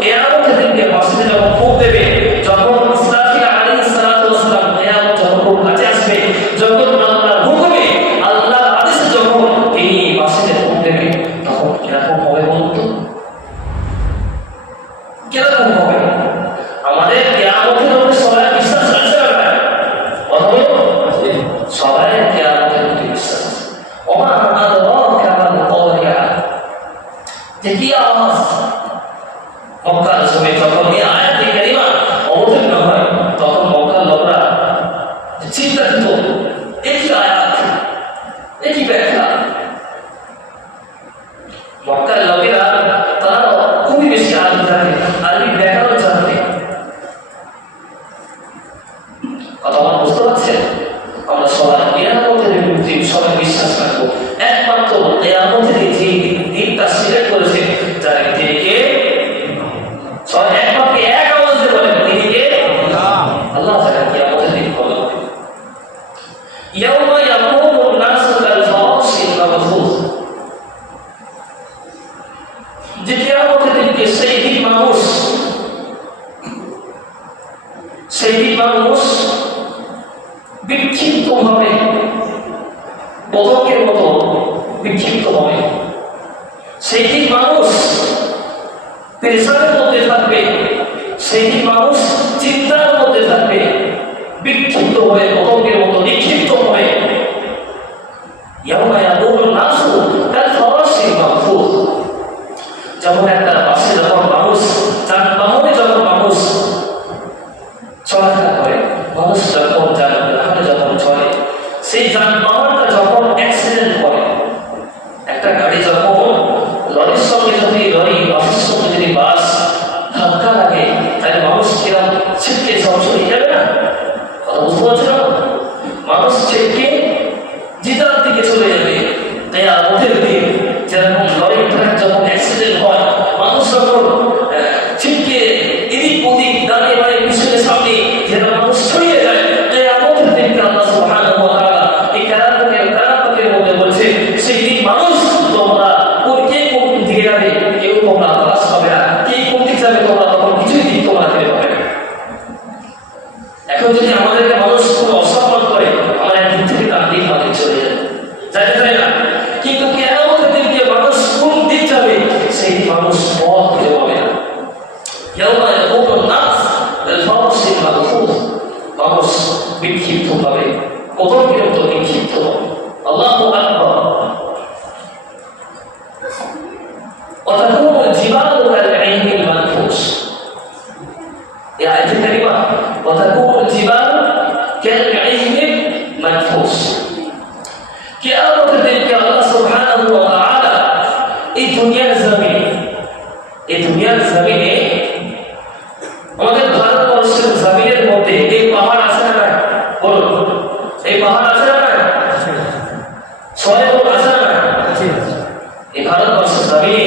কিয়ামতের দিনে মসজিদে যখন ফুঁক দেবে, যখন ইসরাফিল আলাইহিস সালাতু ওয়াস সালাম কিয়ামত যখন খুব কাছে আসবে, যখন আল্লাহর হুকুমে আল্লাহর আদেশে যখন তিনি মসজিদে ফুঁক দেবে, তখন কিরকম হবে বলুন তো? কিরকম হবে? আমাদের কিয়ামতের উপরে সবাই বিশ্বাস আছে না? কথা বলো, সবাই কিয়ামতের উপরে বিশ্বাস আছে। ওমা আদরাকা মাল কারিয়া, যে কি আওয়াজ মক্কার জমি যখন এই আয়াতে কারিমা অবতীর্ণ হয়, তখন মক্কার লোকরা চিন্তা দিত, একই আয়াত, একই ব্যাখ্যা। মক্কার লোকেরা তারা খুবই বেশি আরবি জানে, আরবি ব্যাকরণ জানতে। কথা আমার বুঝতে পারছেন? আমরা সবাই কিয়ামতের দিন সবাই বিশ্বাস রাখবো, একমাত্র কিয়ামতের যে দিনটা সিলেক্ট করেছে, যার দিকে সবাই একমাত্র এক আওয়াজে বলেন, তিনি কে? আল্লাহ তাআলা কিয়ামতের দিন বলেন, ইয়াউমা ইয়াকুমুন নাসু কাল ফারাশিল মাবথুস, যে কিয়ামতের দিনকে সেই দিন মানুষ বিক্ষিপ্ত হবে, পতঙ্গের মতো বিক্ষিপ্ত হবে। সেই দিন মানুষ পেরেশানের মধ্যে থাকবে, সেই দিন মানুষ চিন্তার মধ্যে থাকবে, বিক্ষিপ্ত হয়ে পতঙ্গের মতো নিক্ষিপ্ত হবে। ইয়াউমা ইয়াকুমুন নাসু কাল ফারাশিল মাবথুস, যখন একটা বাসে যখন মানুষ, যানবাহনে যখন মানুষ চলাফেরা করে, মানুষ যখন যানবাহনে যখন চলে, সেই যানবাহনটা যখন অ্যাক্সিডেন্ট করে, একটা গাড়ি যখন লরির সঙ্গে যদি লরি, বাসের সঙ্গে যদি বাস ধাক্কা লাগে, তাহলে মানুষ কিরকম ছিটকে সরাসরি যাবে না? কথা বুঝতে পারছে না? মানুষ ছিটকে জিতার দিকে চলে যাবে। তাই আমাদের দিন যেরকম লরি ট্রাক যখন অ্যাক্সিডেন্ট হয়, মানুষ যখন ছিটকে এদিক ওদিক দাঁড়িয়ে বাড়ি পিছনে সামনে যেন মানুষ ছড়িয়ে যায়, তাই আমাদের দিনকে আল্লাহ সুবহানাহু ওয়া তাআলা এই কারাতের মধ্যে বলছে, সেই দিন মানুষ তোমরা কে কোন দিকে যাবে, কেউ তোমরা আওয়াজ পাবে না, কে কোন দিকে যাবে তোমরা তখন কিছুই দিক তোমরা দিতে পারবে না। এখন যদি আমাদেরকে মানুষ কোনো অসম্মান করে, আমরা একদিক থেকে তার দিক আমাদের চলে যায়, যাইতে চাই না। কিন্তু কিয়ামতের দিনকে মানুষ কোন দিক যাবে, সেই মানুষ পথ খুঁজে পাবে না। ইয়াউমা ইয়াকুমুন নাস কাল ফারাশিল মাবথুস, মানুষ বিক্ষিপ্ত হবে, পতঙ্গের মতো বিক্ষিপ্ত হবে। আল্লাহু আকবার। ওয়া তাকুনুল জিবালু কাল আইনিল মানফুস, এই আয়াতে কারিমা ওয়া তাকুনুল জিবালু কাল আইনিল মানফুস, কিয়ামতের দিনকে আল্লাহ সুবহানাহু ওয়া তাআলা এই দুনিয়ার জমিনে আমাদের ভারতবর্ষের জমিনের মধ্যে এই পাহাড় আছে না? বলুন, এই পাহাড় আছে না? ছয় আছে না? এই ভারতবর্ষের জমিনে